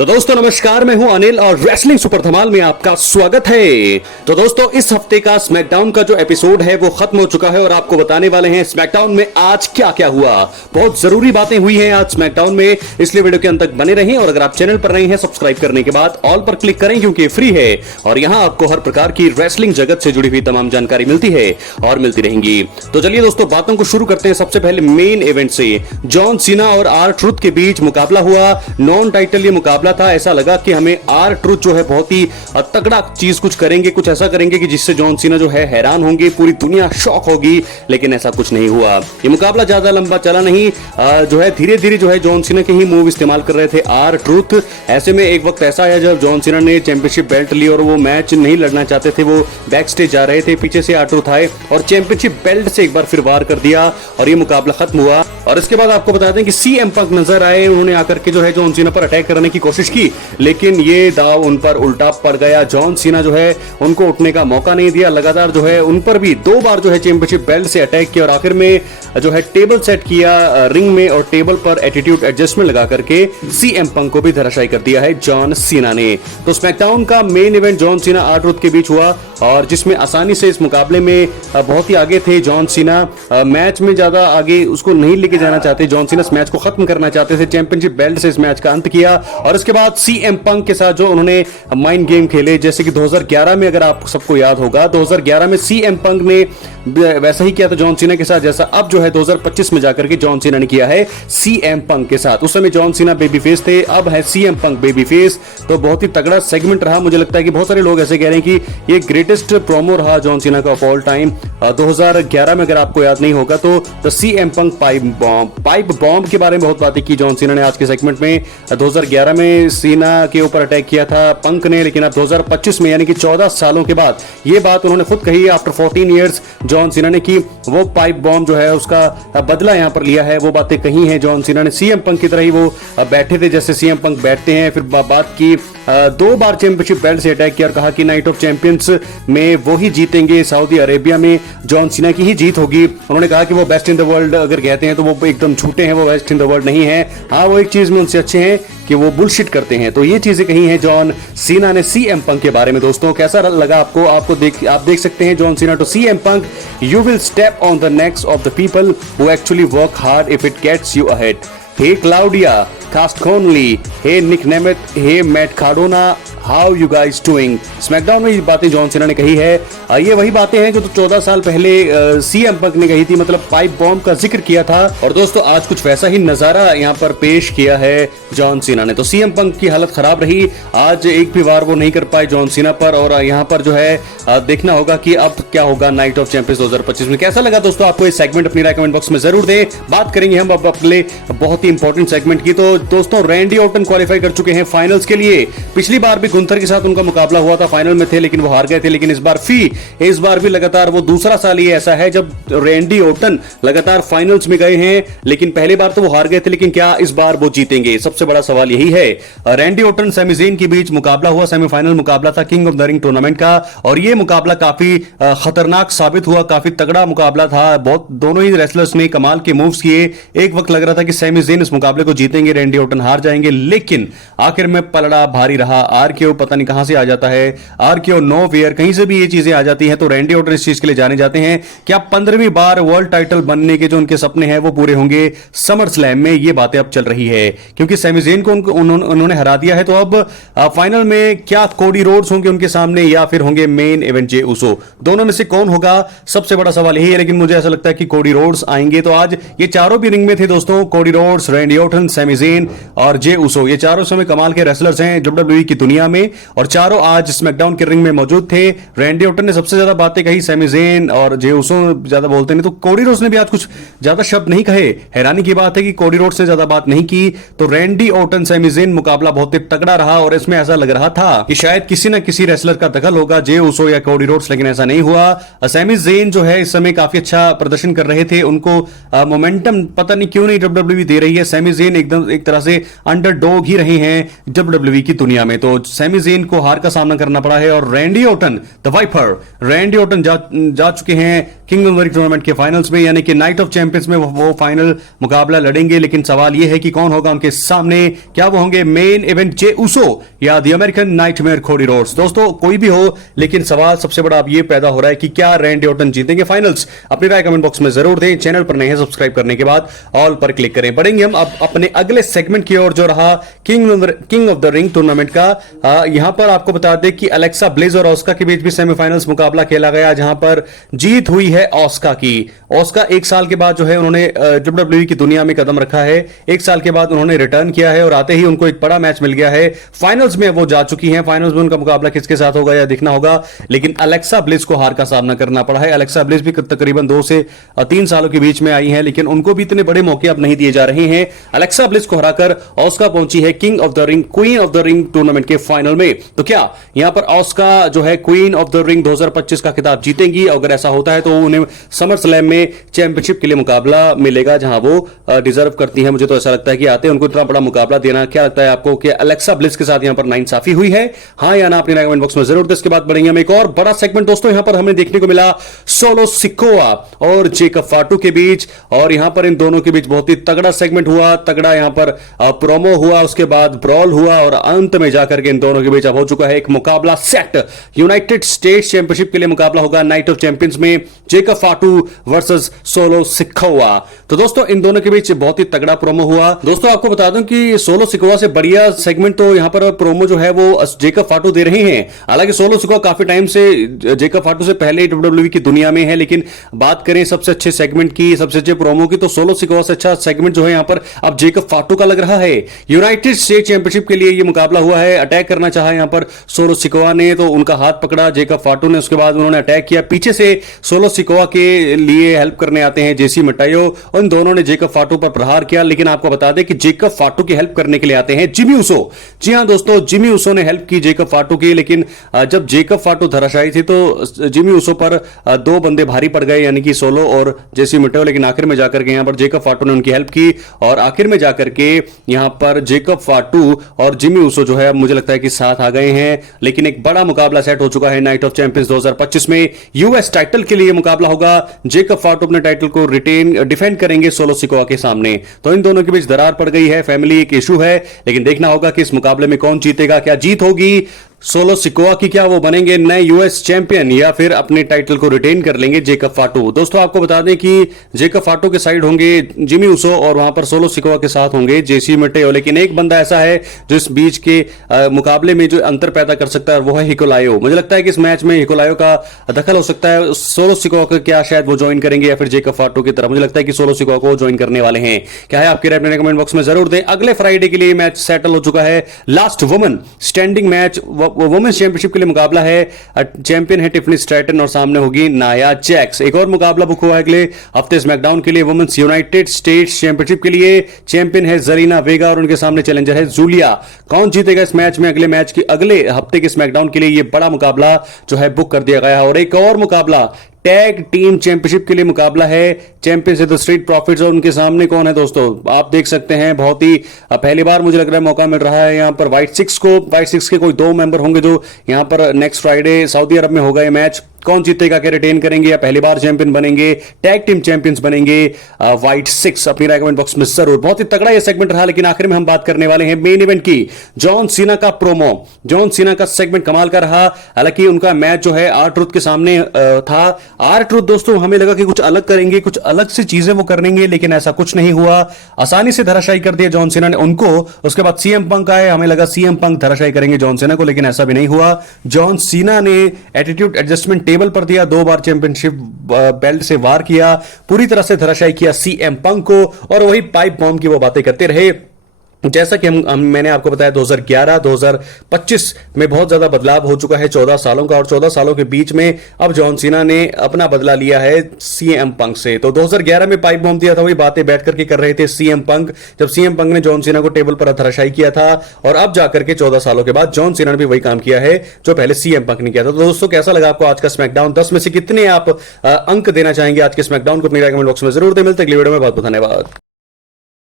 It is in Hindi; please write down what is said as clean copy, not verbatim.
तो दोस्तों नमस्कार, मैं हूं अनिल और रेसलिंग सुपर धमाल में आपका स्वागत है। तो दोस्तों इस हफ्ते का स्मैकडाउन का जो एपिसोड है वो खत्म हो चुका है और आपको बताने वाले हैं स्मैकडाउन में आज क्या क्या हुआ। बहुत जरूरी बातें हुई हैं आज स्मैकडाउन में, इसलिए वीडियो के अंत तक बने रहें। और अगर आप चैनल पर नए हैं, सब्सक्राइब करने के बाद ऑल पर क्लिक करें क्योंकि फ्री है और यहां आपको हर प्रकार की रेसलिंग जगत से जुड़ी हुई तमाम जानकारी मिलती है और मिलती रहेंगी। तो चलिए दोस्तों बातों को शुरू करते हैं। सबसे पहले मेन इवेंट से जॉन सीना और आर ट्रुथ के बीच मुकाबला हुआ। नॉन टाइटल ये मुकाबला था। ऐसा लगा कि हमें आर ट्रुथ जो है बहुत ही तगड़ा चीज कुछ करेंगे, कुछ ऐसा करेंगे कि जिससे जॉन सीना जो है हैरान होंगे, पूरी दुनिया शॉक होगी, लेकिन ऐसा कुछ नहीं हुआ। ये मुकाबला ज्यादा लंबा चला नहीं। जो है धीरे धीरे जो है जॉन सीना के ही मूव इस्तेमाल कर रहे थे आर ट्रुथ। ऐसे में एक वक्त ऐसा आया जब जॉन सीना ने चैंपियनशिप बेल्ट ली और वो मैच नहीं लड़ना चाहते थे, वो बैक स्टेज जा रहे थे, पीछे से आर ट्रुथ आए और चैंपियनशिप बेल्ट से एक बार फिर वार कर दिया और ये मुकाबला खत्म हुआ। और इसके बाद आपको बता दें कि सीएम पंक नजर आए। उन्होंने आकर के जो है जॉन सीना पर अटैक करने की कोशिश की, लेकिन ये दाव उन पर उल्टा पड़ गया। जॉन सीना जो है उनको उठने का मौका नहीं दिया। लगातार जो है उन पर भी 2 बार जो है चैंपियनशिप बेल्ट से अटैक किया और आखिर में जो है टेबल सेट किया रिंग में और टेबल पर एटीट्यूड एडजस्टमेंट लगा करके सीएम पंक को भी धराशायी कर दिया है जॉन सीना ने। तो स्मैकडाउन का main event John Cena R Truth के बीच हुआ और जिसमें आसानी से इस मुकाबले में बहुत ही आगे थे जॉन सीना। मैच में ज्यादा आगे उसको नहीं लेके जाना चाहते, जॉन सीना इस मैच को खत्म करना चाहते थे। चैंपियनशिप बेल्ट से इस मैच का अंत किया और इसके बाद सीएम पंक के साथ जो उन्होंने माइंड गेम खेले, जैसे कि 2011 में अगर आप सबको याद होगा, 2011 में सीएम पंक ने वैसा ही किया था जॉन सीना के साथ जैसा अब जो है 2025 में जाकर के जॉन सीना ने किया है सीएम पंक के साथ। उस समय जॉन सीना बेबी फेस थे, अब है सीएम पंक बेबी फेस। तो बहुत ही तगड़ा सेगमेंट रहा। मुझे लगता है कि बहुत सारे लोग ऐसे कह रहे हैं कि ये ग्रेटेस्ट प्रोमो रहा जॉन सीना का ऑफ ऑल टाइम। 2011 में अगर आपको याद नहीं होगा तो the CM Punk pipe bomb के बारे में बहुत बातें की जॉन सीना ने आज के सेगमेंट में। 2011 में सीना के ऊपर अटैक किया था पंक ने, लेकिन अब 2025 में यानी कि 14 सालों के बाद ये बात उन्होंने खुद कही आफ्टर 14 इयर्स जॉन सीना ने कि वो पाइप बॉम्ब जो है उसका बदला यहां पर लिया है। वो बातें कही हैं जॉन सीना ने। सीएम पंक की तरह ही वो बैठे थे जैसे सीएम पंक बैठते हैं। फिर बात की 2 बार चैंपियनशिप बेल्ट से अटैक किया और कहा कि नाइट ऑफ चैंपियंस में वो ही जीतेंगे, सऊदी अरेबिया में जॉन सीना की ही जीत होगी। उन्होंने कहा कि वो बेस्ट इन द वर्ल्ड अगर कहते हैं तो वो एकदम झूठे हैं, वो बेस्ट इन द वर्ल्ड नहीं है। हाँ, वो एक चीज में उनसे अच्छे हैं कि वो बुलशिट करते हैं। तो ये चीजें कही हैं जॉन सीना ने सीएम पंक के बारे में। दोस्तों कैसा लगा आपको? आप देख सकते हैं John Cena to CM Punk, you will step on the necks of the people who actually work hard if it gets you ahead. Hey Claudia Castagnoli, hey Nick Nemeth, hey Matt Cardona, how you guys doing. SmackDown में ये बातें जॉन सीना ने कही है। ये वही बातें हैं जो 14 साल पहले सीएम पंक ने कही थी, मतलब पाइप बॉम्ब का जिक्र किया था। और दोस्तों आज कुछ वैसा ही नजारा यहाँ पर पेश किया है जॉन सीना ने। तो सीएम पंक की हालत खराब रही, आज एक भी वार वो नहीं कर पाए जॉन सीना पर। और यहाँ पर जो है देखना होगा कि अब क्या होगा नाइट ऑफ चैंपियंस 2025 में। कैसा लगा दोस्तों आपको ये सेगमेंट? अपनी राय कमेंट बॉक्स में जरूर दें। बात करेंगे हम अब अपने बहुत ही इंपॉर्टेंट सेगमेंट की। तो दोस्तों रैंडी ऑर्टन क्वालिफाई कर चुके हैं फाइनल्स के लिए। पिछली बार भी गुंथर के साथ उनका मुकाबला हुआ था, फाइनल में थे लेकिन वो हार गए थे। लेकिन इस बार भी लगातार वो दूसरा साल ये ऐसा है जब रैंडी ऑर्टन लगातार फाइनल्स में गए हैं। लेकिन पहली बार तो वो हार गए थे, लेकिन क्या इस बार वो जीतेंगे? सबसे बड़ा सवाल यही है। रैंडी ऑर्टन सैमी ज़ेन के बीच मुकाबला हुआ, सेमीफाइनल मुकाबला था king of the Ring tournament का। और ये मुकाबला काफी खतरनाक साबित हुआ, काफी तगड़ा मुकाबला था। बहुत दोनों ही रेसलर्स ने कमाल के मूव्स किए। एक वक्त लग रहा था कि सैमी ज़ेन इस मुकाबले को जीतेंगे, रैंडी ऑर्टन हार जाएंगे, लेकिन आखिर में पलड़ा भारी रहा। आरकेओ पता नहीं कहां से आ जाता है, आरकेओ नो वेयर, कहीं से भी ये चीजें आ जाती हैं। तो रैंडी ऑर्टन इस चीज के लिए जाने जाते हैं कि अब 15वीं बार वर्ल्ड टाइटल बनने के जो उनके सपने हैं वो पूरे होंगे समर स्लैम में। ये बातें अब चल रही है क्योंकि सैमी ज़ेन को उन्होंने हरा दिया है। तो अब फाइनल में क्या कोडी रोड्स होंगे उनके सामने या फिर होंगे मेन इवेंट जे उसो? दोनों में से कौन होगा? सबसे बड़ा सवाल यही है। लेकिन मुझे ऐसा लगता है कि कोडी रोड्स आएंगे। तो आज ये चारों भी रिंग में थे दोस्तों, Cody Rhodes, Randy Orton, Sami Zayn और जे उसो। ये चारों समय कमाल के रेसलर्स हैं डब्ल्यूडब्ल्यूई की दुनिया में और चारों आज स्मैकडाउन के रिंग में मौजूद थे। रैंडी ऑर्टन ने सबसे ज्यादा बातें कही, सैमी ज़ेन और जे उसो ज्यादा बोलते नहीं। तो कोडी रोड्स ने भी आज कुछ ज्यादा शब्द नहीं कहे। हैरानी की बात है कि कोडी रोड्स ने ज्यादा बात नहीं की। तो रैंडी ऑर्टन सैमी ज़ेन मुकाबला बहुत ही तगड़ा रहा और इसमें ऐसा लग रहा था कि शायद किसी न किसी रेसलर का दखल होगा, जे उसो या कोडी रोड्स, लेकिन ऐसा नहीं हुआ। सैमी ज़ेन जो है इस समय काफी अच्छा प्रदर्शन कर रहे थे। उनको मोमेंटम पता नहीं क्यों नहीं डब्ल्यूडब्ल्यूई दे रही है। सैमी ज़ेन एकदम एक तरह से अंडरडॉग ही रहे हैं डब्ल्यूडब्ल्यूई की दुनिया में। तो सैमी ज़ेन को हार का सामना करना पड़ा है और Randy Orton the Viper Randy Orton जा चुके हैं King of the Ring tournament के फाइनल्स में, यानी कि नाइट ऑफ चैंपियंस में वो फाइनल मुकाबला लड़ेंगे। लेकिन सवाल यह है कि कौन होगा उनके सामने, क्या वो होंगे मेन इवेंट जे उसो या the American nightmare Cody Rhodes. दोस्तों कोई भी हो, लेकिन सवाल सबसे बड़ा अब ये पैदा हो रहा है कि क्या रैंडी ऑर्टन जीतेंगे फाइनल्स। अपनी राय कमेंट बॉक्स में जरूर दें। चैनल पर नए हैं सब्सक्राइब करने के बाद ऑल पर क्लिक करें। बढ़ेंगे हम अब अपने अगले सेगमेंट की ओर जो रहा king of the Ring tournament का। यहां पर आपको बता दें कि अलेक्सा ब्लिस और ऑस्का के बीच भी सेमीफाइनल्स मुकाबला खेला गया, जहां पर जीत हुई है ऑस्का की। ऑस्का 1 साल के बाद जो है उन्होंने डब्ल्यूडब्ल्यूई की दुनिया में कदम रखा है। 1 साल के बाद उन्होंने रिटर्न किया है और आते ही उनको एक बड़ा मैच मिल गया है। फाइनल्स में वो जा चुकी हैं। फाइनल्स में उनका मुकाबला किसके साथ होगा या देखना होगा, लेकिन अलेक्सा ब्लिस को हार का सामना करना पड़ा है। अलेक्सा ब्लिस भी तकरीबन 2 से 3 सालों के बीच में आई हैं, लेकिन उनको भी इतने बड़े मौके अब नहीं दिए जा रहे हैं। अलेक्सा ब्लिस को हराकर ऑस्का पहुंची है king of the ring queen of the Ring tournament के फाइनल में। तो क्या यहां पर ऑस्का जो है क्वीन ऑफ द रिंग 2025 का खिताब जीतेंगी? अगर ऐसा होता है तो उन्हें समर स्लैम में चैंपियनशिप के लिए मुकाबला मिलेगा, जहां वो डिजर्व करती है। मुझे तो ऐसा लगता है कि आते उनको इतना बड़ा मुकाबला देना। क्या लगता है आपको कि अलेक्सा ब्लिस के साथ यहां पर नाइंसाफी हुई है, हाँ या ना? अपने कमेंट बॉक्स में जरूर दें। इसके बाद बढ़ेंगे हम एक और बड़ा सेगमेंट। दोस्तों यहां पर हमें देखने को मिला सोलो सिकोआ और जेकब फाटू के बीच, और यहां पर इन दोनों के बीच बहुत ही तगड़ा सेगमेंट हुआ, तगड़ा यहां पर प्रोमो हुआ, उसके बाद ब्रॉल हुआ और अंत में जाकर के इन दोनों के बीच अब हो चुका है एक मुकाबला सेट। यूनाइटेड स्टेट्स चैंपियनशिप के लिए मुकाबला होगा नाइट ऑफ चैंपियंस में, जेकब फाटू वर्सेस सोलो सिकोआ। तो दोस्तों इन दोनों के बीच बहुत ही तगड़ा प्रोमो हुआ। दोस्तों आपको बता दूं कि सोलो सिकोआ से बढ़िया सेगमेंट तो यहां पर प्रोमो जो है वो जेकब फाटू दे रहे हैं। हालांकि सोलो सिकोआ काफी टाइम से जेकब फाटू से पहले डब्ल्यूडब्ल्यूई की दुनिया में है, लेकिन बात करें सबसे अच्छे सेगमेंट की, सबसे अच्छे प्रोमो की, तो सोलो सिकोआ से अच्छा सेगमेंट जो है यहां पर अब जेकब फाटू का लग रहा है। यूनाइटेड स्टेट चैंपियनशिप के लिए यह मुकाबला हुआ है। अटैक करना चाहा यहां पर सोलो सिकोआ ने, तो उनका हाथ पकड़ा जेकब फाटू ने, उसके बाद उन्होंने अटैक किया। पीछे से सोलो सिकोआ के लिए हेल्प करने आते हैं जेसी मटायो, और इन दोनों ने जेकब फाटू पर प्रहार किया। लेकिन आपको बता दें कि जेकब फाटू की हेल्प करने के लिए आते हैं जिमी उसो। जी हां दोस्तों, जिमी उसो ने हेल्प की जेकब फाटू की, लेकिन जब जेकब फाटू धराशायी थी तो जिमी उसो पर 2 बंदे भारी पड़ गए, यानी कि सोलो और जेसी मटायो। लेकिन आखिर में जाकर के यहां पर जेकब फाटू ने उनकी हेल्प की, और आखिर में जाकर के यहां पर जेकब फाटू और जिमी उसो जो है मुझे लगता है कि साथ आ गए हैं। लेकिन एक बड़ा मुकाबला सेट हो चुका है नाइट ऑफ चैंपियंस 2025 में। यूएस टाइटल के लिए मुकाबला होगा। जेकब फाटू अपने टाइटल को डिफेंड करेंगे सोलो सिकोआ के सामने। तो इन दोनों के बीच दरार पड़ गई है, फैमिली एक इशू है, लेकिन देखना होगा कि इस मुकाबले में कौन जीतेगा। क्या जीत होगी सोलो सिकोआ की? क्या वो बनेंगे नए यूएस चैंपियन, या फिर अपने टाइटल को रिटेन कर लेंगे जेकब फाटू? दोस्तों आपको बता दें कि जेकब फाटू के साइड होंगे जिमी उसो और वहां पर सोलो सिकोआ के साथ होंगे जेसी मटेयो। लेकिन एक बंदा ऐसा है जो इस बीच के मुकाबले में जो अंतर पैदा कर सकता है वो है हिकोलायो। मुझे लगता है कि इस मैच में हिकोलायो का दखल हो सकता है। सोलो सिकोआ को क्या शायद वो ज्वाइन करेंगे या फिर जेकब फाटू की तरफ? मुझे लगता है कि सोलो सिकोआ को ज्वाइन करने वाले हैं। क्या है आपकी राय अपने कमेंट बॉक्स में जरूर दें। अगले फ्राइडे के लिए मैच सेटल हो चुका है। Last woman standing match women's championship के लिए मुकाबला है। चैंपियन है टिफनी स्ट्रैटन और सामने होगी नाया जैक्स। एक और मुकाबला बुक हुआ है अगले हफ्ते स्मैकडाउन के लिए वुमेन्स यूनाइटेड स्टेट्स चैंपियनशिप के लिए। चैंपियन है जरीना वेगा और उनके सामने चैलेंजर है जूलिया। कौन जीतेगा इस मैच में? अगले हफ्ते के स्मैकडाउन के लिए यह बड़ा मुकाबला जो है बुक कर दिया गया है। और एक और मुकाबला टैग टीम चैंपियनशिप के लिए मुकाबला है। चैंपियंस है द स्ट्रीट प्रॉफिट्स और उनके सामने कौन है दोस्तों? आप देख सकते हैं बहुत ही पहली बार मुझे लग रहा है मौका मिल रहा है यहां पर व्हाइट सिक्स को। व्हाइट सिक्स के कोई 2 मेंबर होंगे जो यहां पर नेक्स्ट फ्राइडे सऊदी अरब में होगा ये मैच। कौन जीतेगा? क्या रिटेन करेंगे या पहली बार चैंपियन बनेंगे, टैग टीम चैंपियंस बनेंगे व्हाइट सिक्स? अपनी राय कमेंट बॉक्स में जरूर। बहुत ही तगड़ा ये सेगमेंट रहा, लेकिन आखिर में हम बात करने वाले हैं मेन इवेंट की। जॉन सीना का प्रोमो, जॉन सीना का सेगमेंट कमाल का रहा। हालांकि उनका मैच जो है आर ट्रूथ के सामने था। आर ट्रूथ दोस्तों हमें लगा कि कुछ अलग करेंगे, कुछ अलग सी चीजें वो करेंगे, लेकिन ऐसा कुछ नहीं हुआ। आसानी से धराशायी कर दिया जॉन सीना ने उनको। उसके बाद सीएम पंक आए, हमें लगा सीएम पंक धराशायी करेंगे जॉन सीना को, लेकिन ऐसा भी नहीं हुआ। जॉन सीना ने एटीट्यूड एडजस्टमेंट टेबल पर दिया, 2 बार चैंपियनशिप बेल्ट से वार किया, पूरी तरह से धराशायी किया सीएम पंक को, और वही पाइप बॉम्ब की वो बातें करते रहे। जैसा कि मैंने आपको बताया 2011-2025 में बहुत ज्यादा बदलाव हो चुका है 14 सालों का, और 14 सालों के बीच में अब जॉन सीना ने अपना बदला लिया है सीएम पंक से। तो 2011 में पाइप बॉम्ब दिया था, वही बातें बैठ करके कर रहे थे सीएम पंक, जब सीएम पंक ने जॉन सीना को टेबल पर धराशायी किया था। और अब जाकर के 14 सालों के बाद जॉन सीना ने भी वही काम किया है जो पहले सीएम पंक ने किया था। तो दोस्तों कैसा लगा आपको आज का स्मैकडाउन? 10 में से कितने आप अंक देना चाहेंगे आज के स्मैकडाउन को? अपनी कमेंट बॉक्स में जरूर दे। मिलते अगली वीडियो में, बहुत बहुत धन्यवाद।